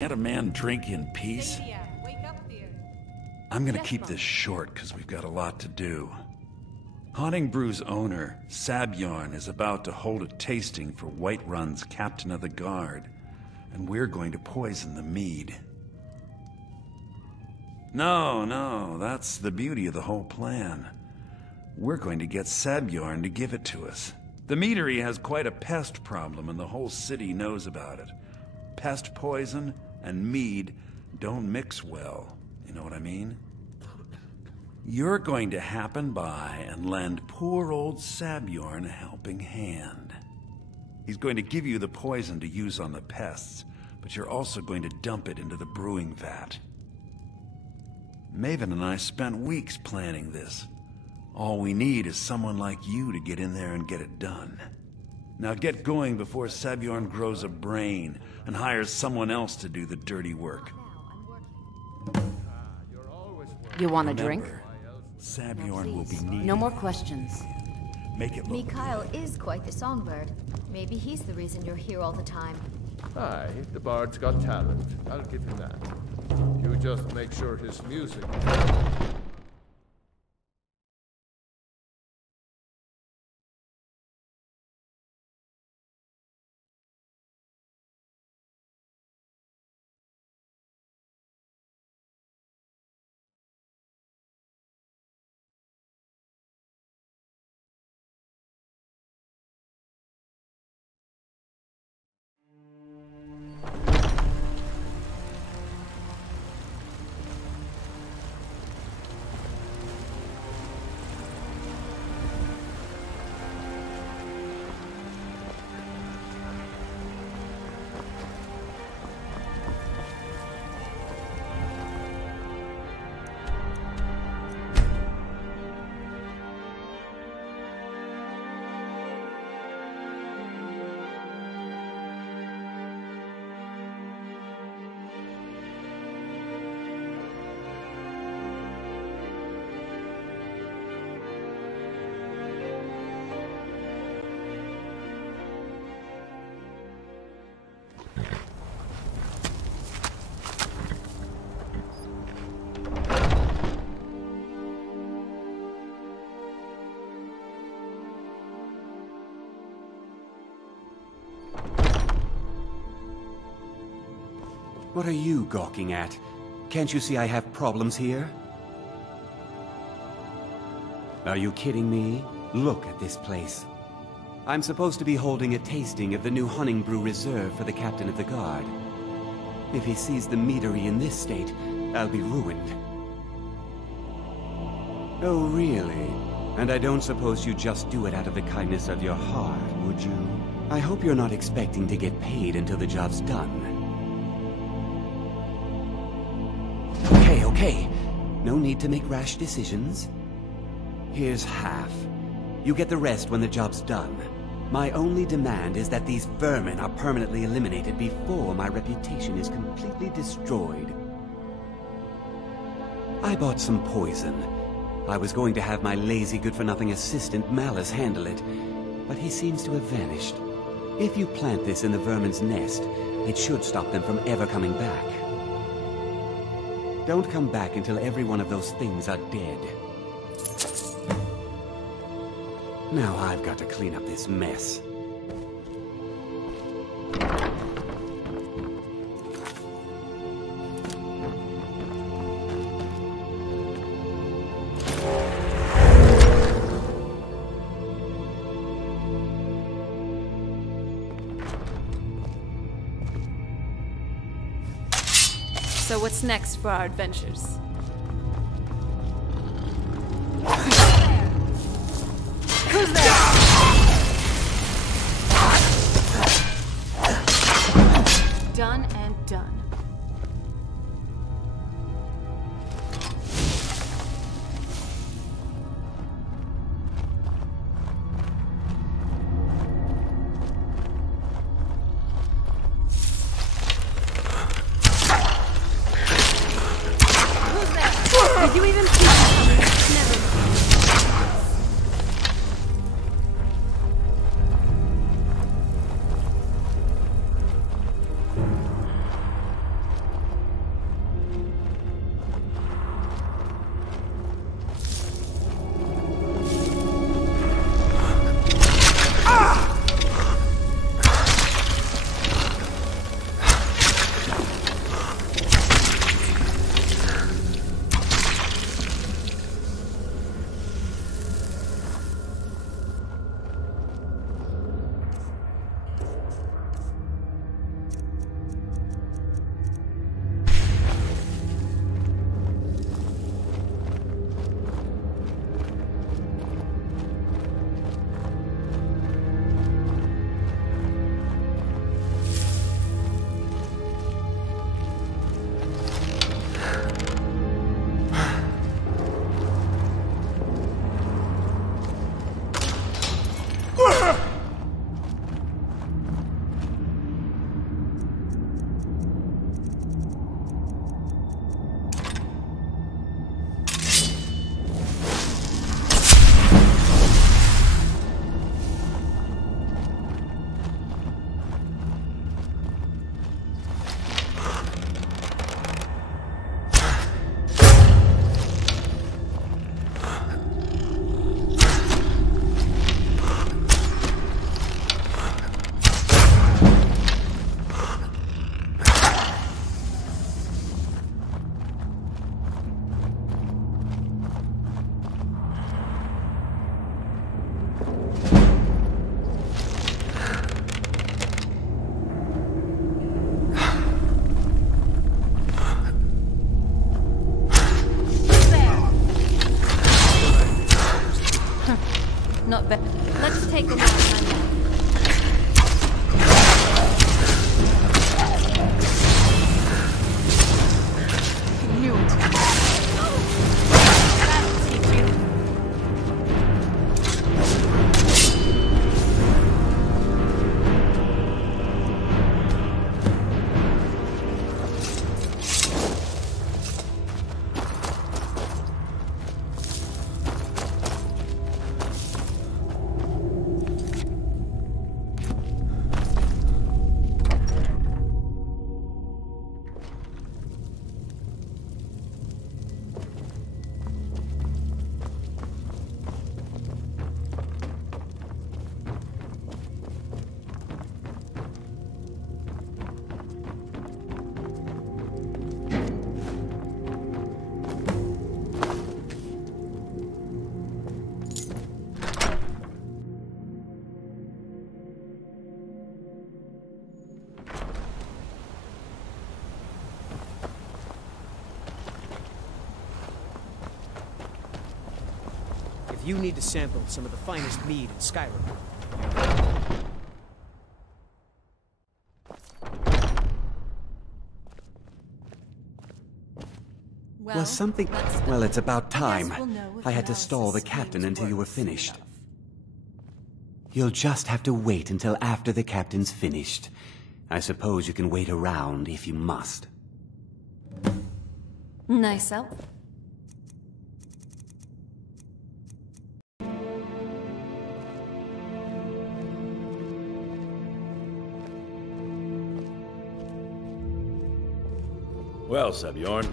Can't a man drink in peace? I'm gonna keep this short because we've got a lot to do. Haunting Brew's owner, Sabjorn, is about to hold a tasting for Whiterun's Captain of the Guard, and we're going to poison the mead. No, that's the beauty of the whole plan. We're going to get Sabjorn to give it to us. The meadery has quite a pest problem, and the whole city knows about it. Pest poison and mead don't mix well. You know what I mean? You're going to happen by and lend poor old Sabjorn a helping hand. He's going to give you the poison to use on the pests, but you're also going to dump it into the brewing vat. Maven and I spent weeks planning this. All we need is someone like you to get in there and get it done. Now get going before Sabjorn grows a brain and hires someone else to do the dirty work. You want a drink? Sabjorn will be needed. No more questions. Make it look Mikhail is quite the songbird. Maybe he's the reason you're here all the time. Aye, the bard's got talent. I'll give him that. You just make sure his music... What are you gawking at? Can't you see I have problems here? Are you kidding me? Look at this place. I'm supposed to be holding a tasting of the new Hunting Brew reserved for the Captain of the Guard. If he sees the meadery in this state, I'll be ruined. Oh, really? And I don't suppose you just do it out of the kindness of your heart, would you? I hope you're not expecting to get paid until the job's done. Okay. No need to make rash decisions. Here's half. You get the rest when the job's done. My only demand is that these vermin are permanently eliminated before my reputation is completely destroyed. I bought some poison. I was going to have my lazy good-for-nothing assistant Malice handle it, but he seems to have vanished. If you plant this in the vermin's nest, it should stop them from ever coming back. Don't come back until every one of those things are dead. Now I've got to clean up this mess. So what's next for our adventures? Who's there? Done and done. Did you even see that? Never mind. take them out, honey. Knew it. That'll teach you. If you need to sample some of the finest mead in Skyrim, Well, something... Well, it's about time. I had to stall the captain until you were finished. You'll just have to wait until after the captain's finished. I suppose you can wait around if you must. Nice up. Well, Sebjorn,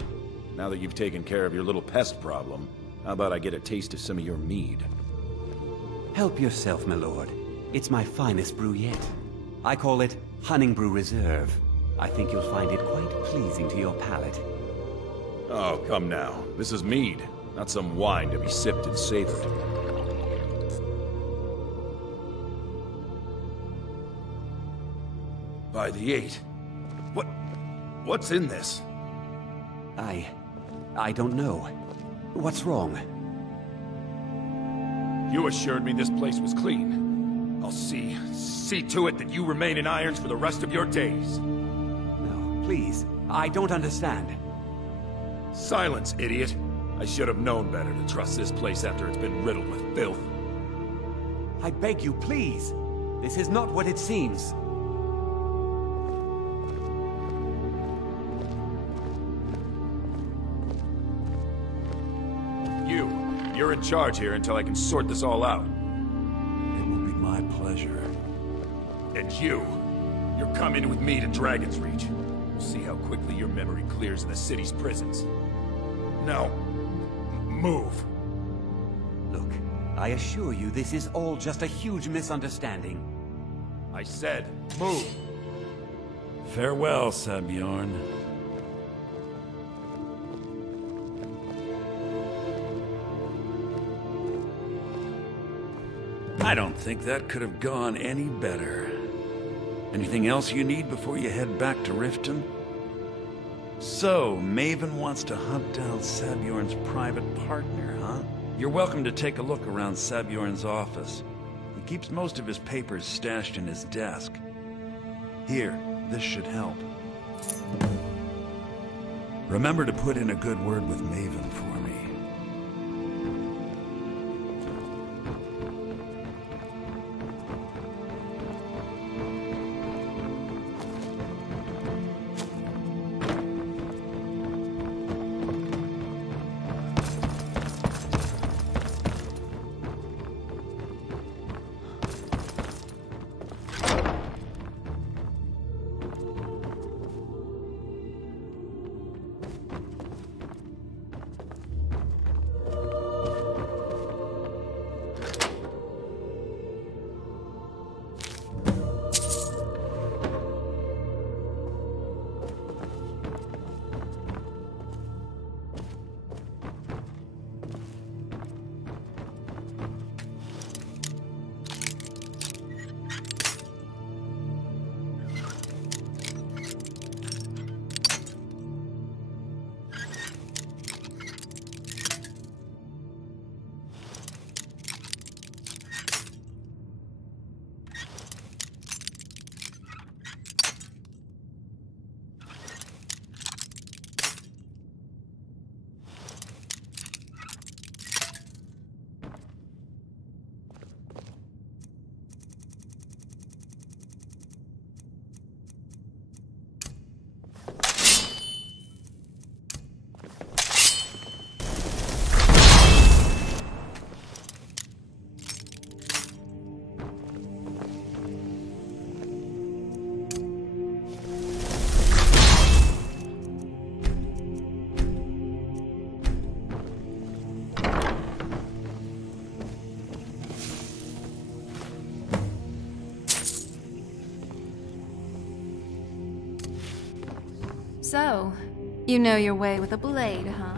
now that you've taken care of your little pest problem, how about I get a taste of some of your mead? Help yourself, my lord. It's my finest brew yet. I call it Honningbrew Reserve. I think you'll find it quite pleasing to your palate. Oh, come now. This is mead, not some wine to be sipped and savored. By the 8. What's in this? I don't know. What's wrong? You assured me this place was clean. I'll see to it that you remain in irons for the rest of your days. No, please. I don't understand. Silence, idiot. I should have known better to trust this place after it's been riddled with filth. I beg you, please. This is not what it seems. You're in charge here until I can sort this all out. It will be my pleasure. And you're coming with me to Dragon's Reach. We'll see how quickly your memory clears in the city's prisons. Now, move. Look, I assure you this is all just a huge misunderstanding. I said, move. Farewell, Sebjorn. I don't think that could have gone any better. Anything else you need before you head back to Riften? So, Maven wants to hunt down Sebjorn's private partner, huh? You're welcome to take a look around Sebjorn's office. He keeps most of his papers stashed in his desk. Here, this should help. Remember to put in a good word with Maven for me. So, you know your way with a blade, huh?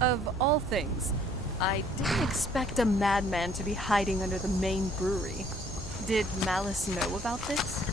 Of all things, I didn't expect a madman to be hiding under the main brewery. Did Malice know about this?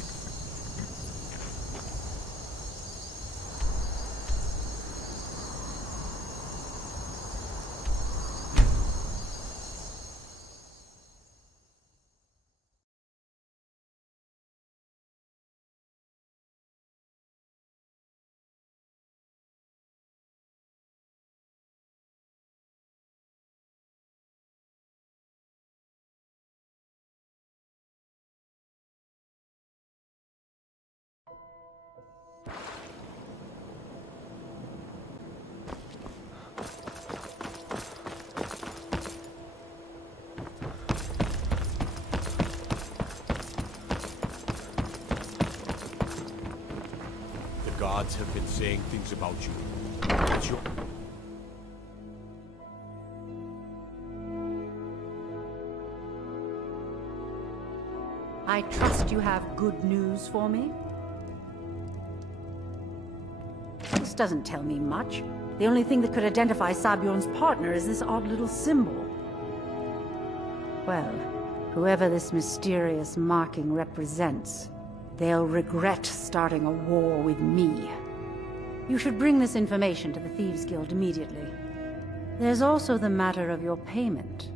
The gods have been saying things about you. It's your... I trust you have good news for me? This doesn't tell me much. The only thing that could identify Sabjorn's partner is this odd little symbol. Well, whoever this mysterious marking represents, they'll regret starting a war with me. You should bring this information to the Thieves Guild immediately. There's also the matter of your payment.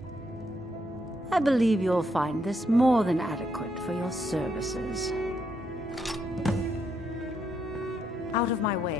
I believe you'll find this more than adequate for your services. Out of my way.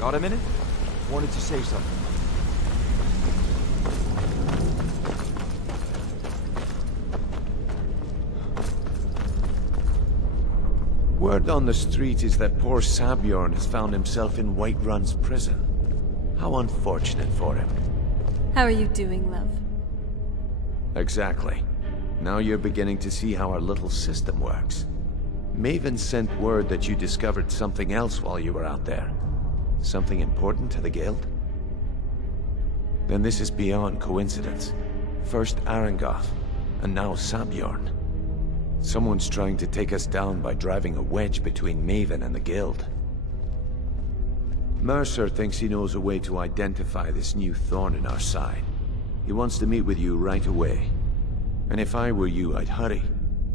Got a minute? Wanted to say something. Word on the street is that poor Sabjorn has found himself in Whiterun's prison. How unfortunate for him. How are you doing, love? Exactly. Now you're beginning to see how our little system works. Maven sent word that you discovered something else while you were out there. Something important to the Guild? Then this is beyond coincidence. First Arangoth, and now Sabjorn. Someone's trying to take us down by driving a wedge between Maven and the Guild. Mercer thinks he knows a way to identify this new thorn in our side. He wants to meet with you right away. And if I were you, I'd hurry.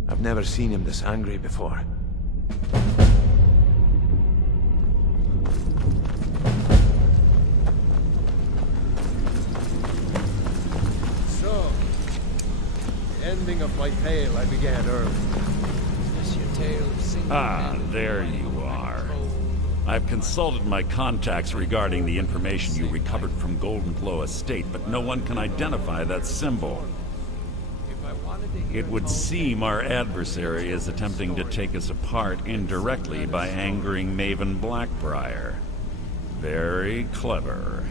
I've never seen him this angry before. So, the ending of my tale I began early. Ah, there you are. I've consulted my contacts regarding the information you recovered from Golden Glow Estate, but no one can identify that symbol. It would seem our adversary is attempting to take us apart indirectly by angering Maven Blackbriar. Very clever.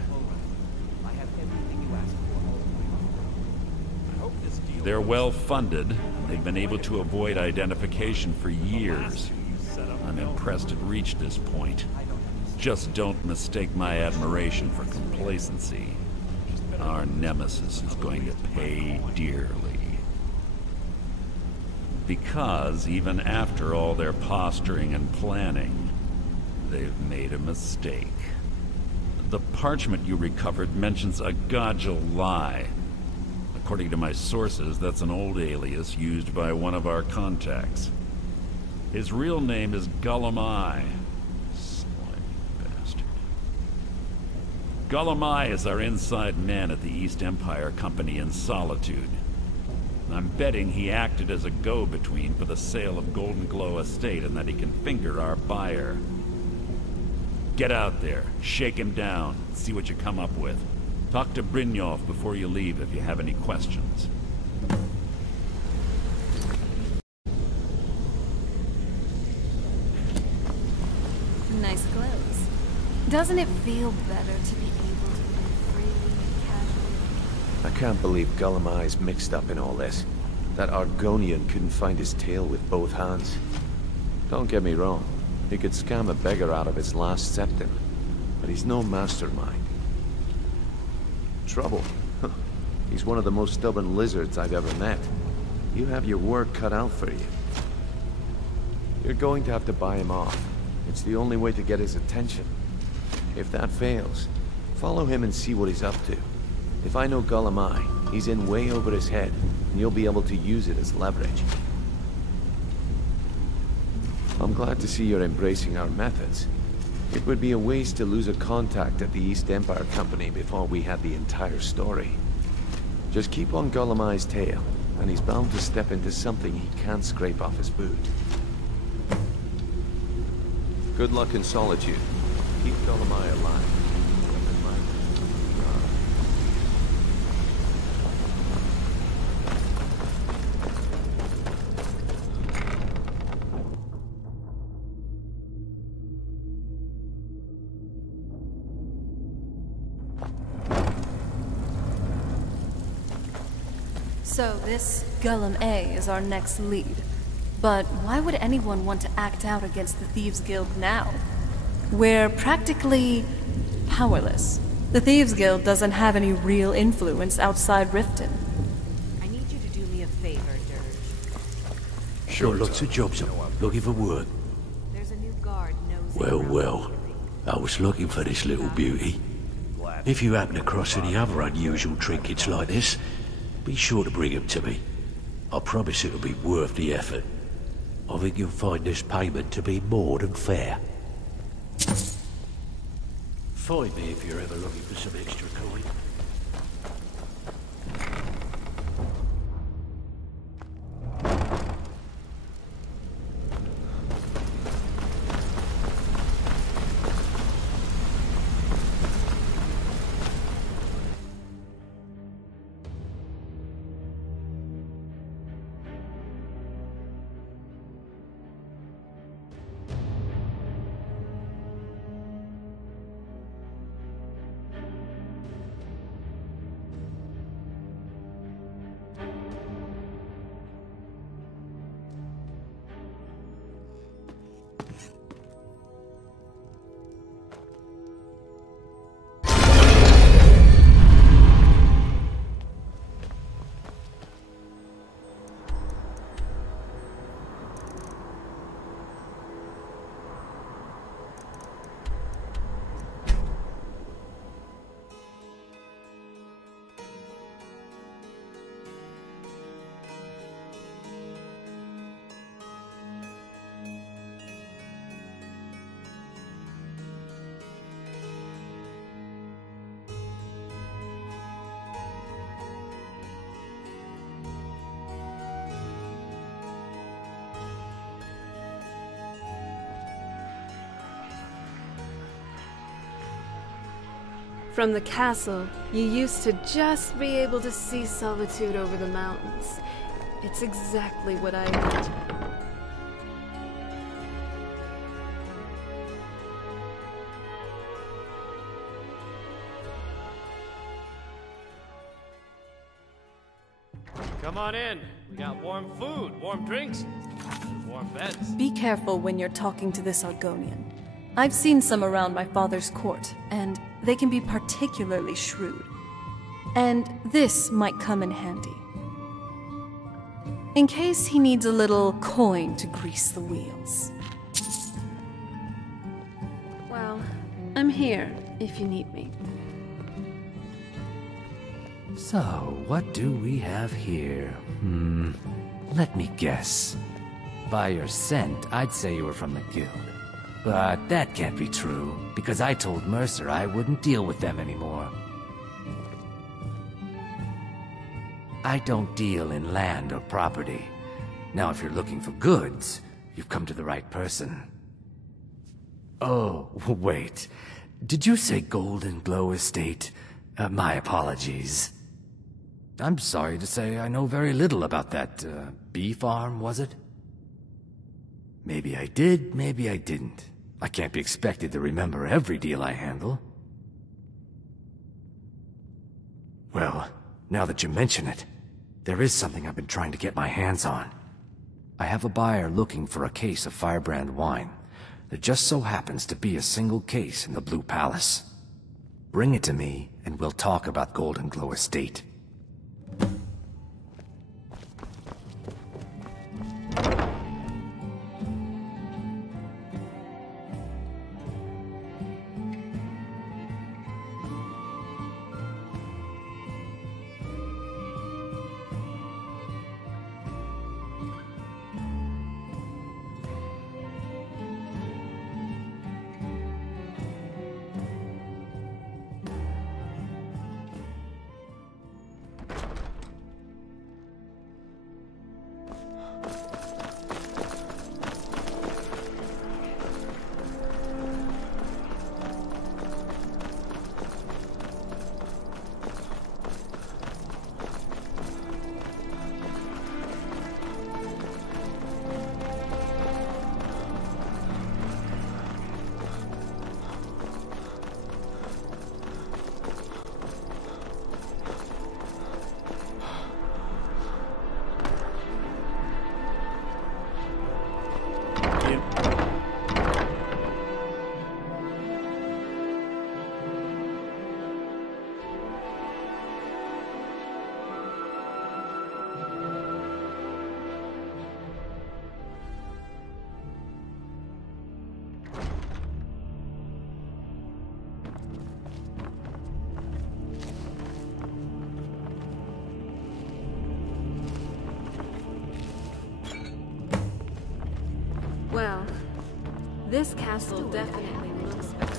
They're well funded, and they've been able to avoid identification for years. I'm impressed it reached this point. Just don't mistake my admiration for complacency. Our nemesis is going to pay dearly. Because even after all their posturing and planning, they've made a mistake. The parchment you recovered mentions a Godjal lie. According to my sources, that's an old alias used by one of our contacts. His real name is Gulamai. Slimy bastard. Gulamai is our inside man at the East Empire Company in Solitude. I'm betting he acted as a go-between for the sale of Golden Glow Estate and that he can finger our buyer. Get out there, shake him down, see what you come up with. Talk to Brynjolf before you leave if you have any questions. Nice clothes. Doesn't it feel better to be able to live freely and casually? I can't believe Gulamai's mixed up in all this. That Argonian couldn't find his tail with both hands. Don't get me wrong, he could scam a beggar out of his last septim, but he's no mastermind. Trouble? He's one of the most stubborn lizards I've ever met. You have your work cut out for you. You're going to have to buy him off. It's the only way to get his attention. If that fails, follow him and see what he's up to. If I know Gulamai, he's in way over his head, and you'll be able to use it as leverage. I'm glad to see you're embracing our methods. It would be a waste to lose a contact at the East Empire Company before we had the entire story. Just keep on Gulamai's tail, and he's bound to step into something he can't scrape off his boot. Good luck in Solitude. Keep Gulamai alive. So this Gulam A is our next lead. But why would anyone want to act out against the Thieves Guild now? We're practically powerless. The Thieves Guild doesn't have any real influence outside Riften. I need you to do me a favor, Dirge. Got lots of jobs up, looking for work. There's a new guard nosing Well, around well, I was looking for this little beauty. If you happen across any other unusual trinkets like this, be sure to bring them to me. I promise it'll be worth the effort. I think you'll find this payment to be more than fair. Find me if you're ever looking for some extra coin. From the castle, you used to just be able to see Solitude over the mountains. It's exactly what I imagined. Come on in. We got warm food, warm drinks, and warm beds. Be careful when you're talking to this Argonian. I've seen some around my father's court, and they can be particularly shrewd. And this might come in handy. in case he needs a little coin to grease the wheels. Well, I'm here if you need me. So, what do we have here? Let me guess. By your scent, I'd say you were from the guild. But that can't be true, because I told Mercer I wouldn't deal with them anymore. I don't deal in land or property. Now, if you're looking for goods, you've come to the right person. Oh, wait. Did you say Golden Glow Estate? My apologies. I'm sorry to say I know very little about that, bee farm, was it? Maybe I did, maybe I didn't. I can't be expected to remember every deal I handle. Well, now that you mention it, there is something I've been trying to get my hands on. I have a buyer looking for a case of Firebrand wine. There just so happens to be a single case in the Blue Palace. Bring it to me, and we'll talk about Golden Glow Estate. Well, this castle definitely looks better.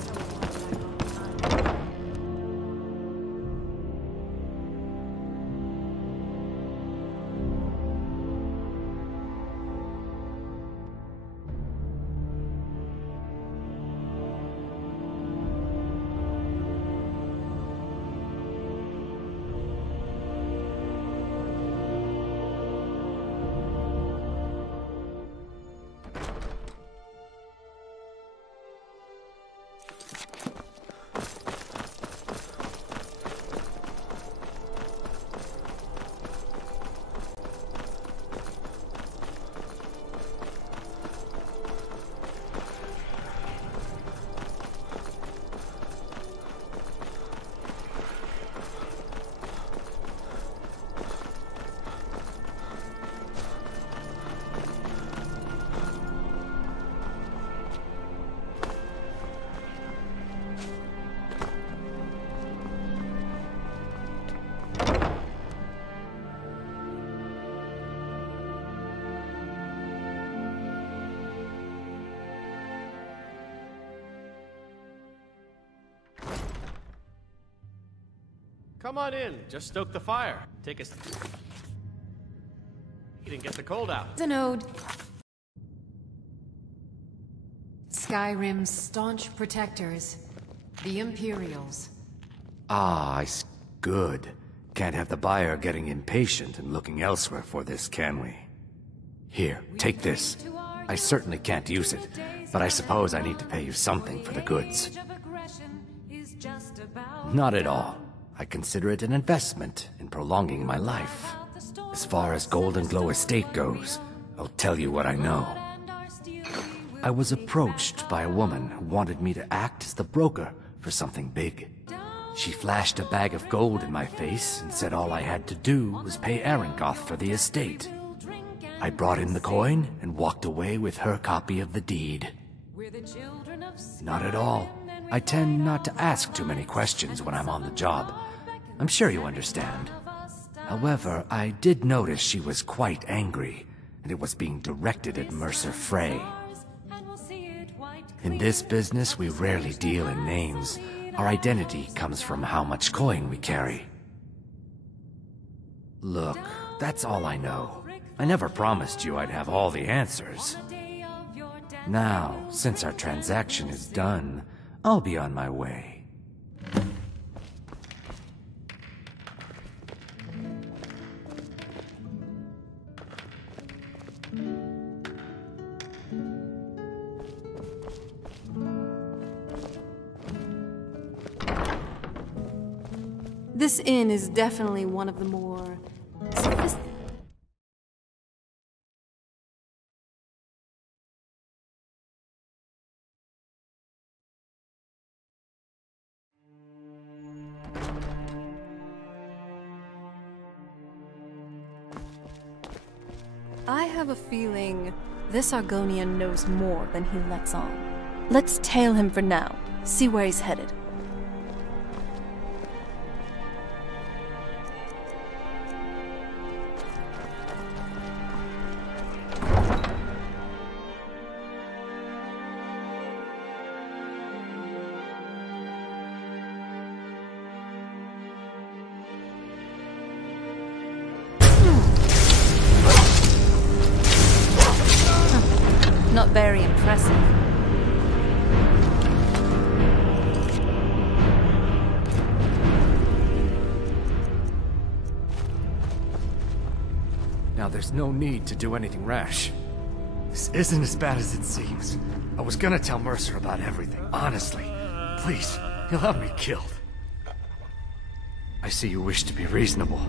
Come on in. Just stoke the fire. Take a seat and get the cold out. Zenode. Skyrim's staunch protectors, the Imperials. Good. Can't have the buyer getting impatient and looking elsewhere for this, can we? Here, take this. I certainly can't use it, but I suppose I need to pay you something for the goods. Not at all. I consider it an investment in prolonging my life. As far as Golden Glow Estate goes, I'll tell you what I know. I was approached by a woman who wanted me to act as the broker for something big. She flashed a bag of gold in my face and said all I had to do was pay Arangoth for the estate. I brought in the coin and walked away with her copy of the deed. Not at all. I tend not to ask too many questions when I'm on the job. I'm sure you understand. However, I did notice she was quite angry, and it was being directed at Mercer Frey. In this business, we rarely deal in names. Our identity comes from how much coin we carry. Look, that's all I know. I never promised you I'd have all the answers. Now, since our transaction is done, I'll be on my way. This inn is definitely one of the more sophisticated. I have a feeling this Argonian knows more than he lets on. Let's tail him for now, see where he's headed. Not very impressive. Now there's no need to do anything rash. This isn't as bad as it seems. I was gonna tell Mercer about everything, honestly. Please, he'll have me killed. I see you wish to be reasonable.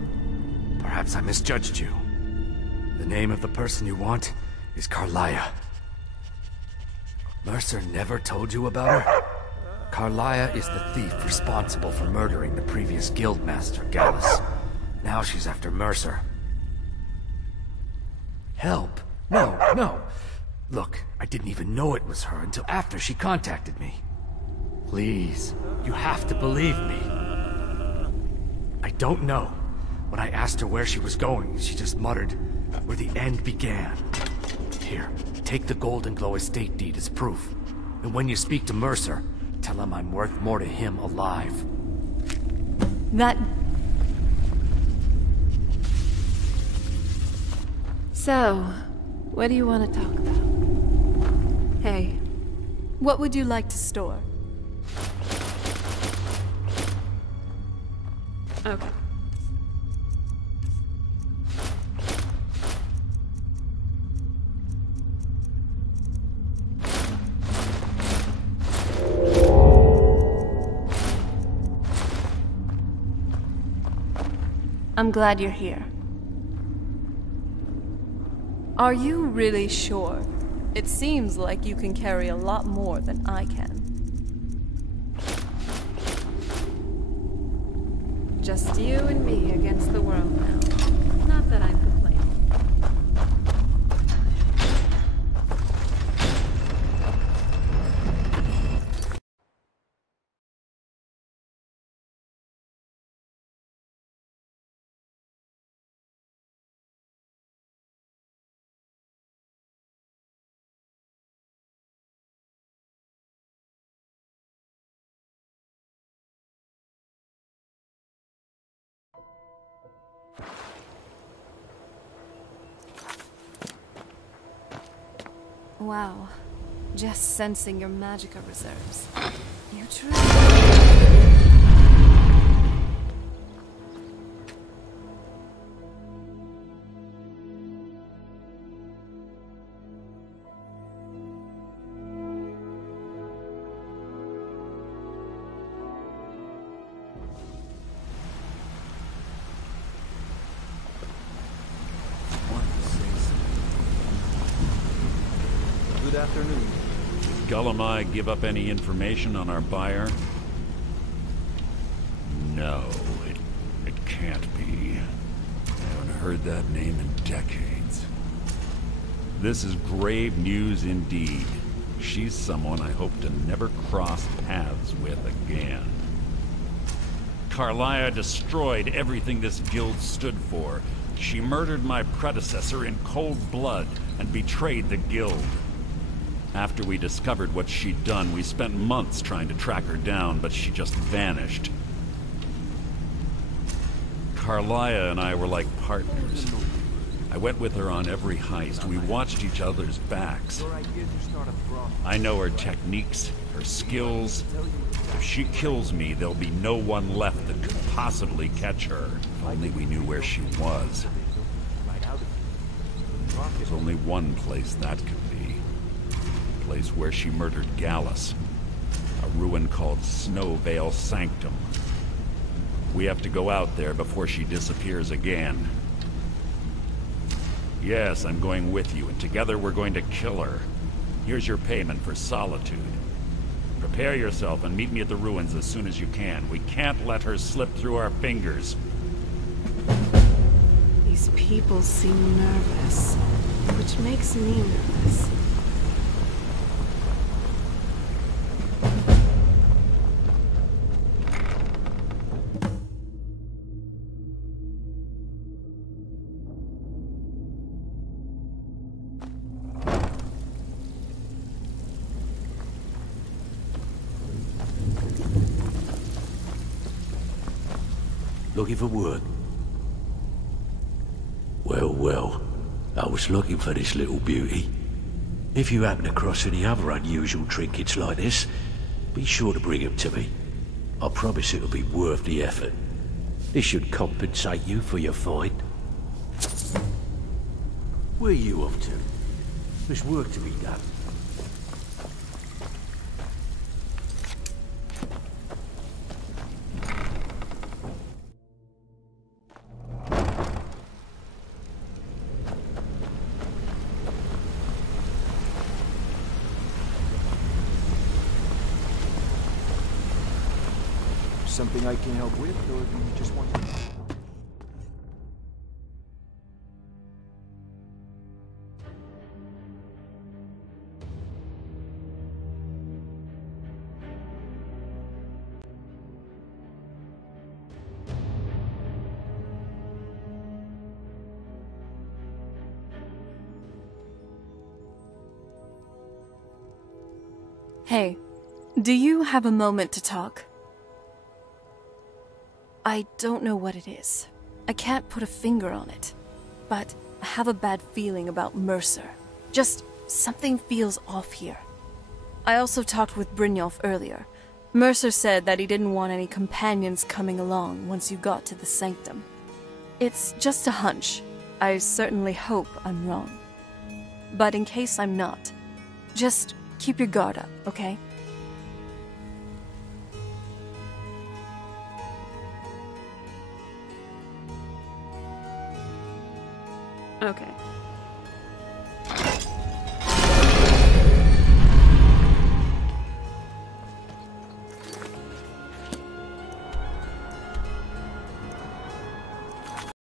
Perhaps I misjudged you. The name of the person you want is Carlia. Mercer never told you about her? Carlia is the thief responsible for murdering the previous guildmaster, Gallus. Now she's after Mercer. Help? No. Look, I didn't even know it was her until after she contacted me. Please, you have to believe me. I don't know. When I asked her where she was going, she just muttered, "Where the end began." Here, take the Golden Glow estate deed as proof. And when you speak to Mercer, tell him I'm worth more to him alive. That... So, what do you want to talk about? Hey. What would you like to store? Okay. I'm glad you're here. Are you really sure? It seems like you can carry a lot more than I can. Just you and me against the world now. Not that I'm complaining. Wow. Just sensing your magicka reserves. You truly... Good afternoon. Did Gullum give up any information on our buyer? No, it can't be. I haven't heard that name in decades. This is grave news indeed. She's someone I hope to never cross paths with again. Carlia destroyed everything this guild stood for. She murdered my predecessor in cold blood and betrayed the guild. After we discovered what she'd done, we spent months trying to track her down, but she just vanished. Carlia and I were like partners. I went with her on every heist. We watched each other's backs. I know her techniques, her skills. If she kills me, there'll be no one left that could possibly catch her. If only we knew where she was. There's only one place that could be. The place where she murdered Gallus. A ruin called Snowvale Sanctum. We have to go out there before she disappears again. Yes, I'm going with you, and together we're going to kill her. Here's your payment for solitude. Prepare yourself and meet me at the ruins as soon as you can. We can't let her slip through our fingers. These people seem nervous, which makes me nervous. Looking for work? Well, well. I was looking for this little beauty. If you happen across any other unusual trinkets like this, be sure to bring them to me. I promise it'll be worth the effort. This should compensate you for your find. Where are you off to? There's work to be done. Something I can help with, or do you just want to... Hey, do you have a moment to talk? I don't know what it is. I can't put a finger on it. But I have a bad feeling about Mercer. Just something feels off here. I also talked with Brynjolf earlier. Mercer said that he didn't want any companions coming along once you got to the Sanctum. It's just a hunch. I certainly hope I'm wrong. But in case I'm not, just keep your guard up, okay? Okay.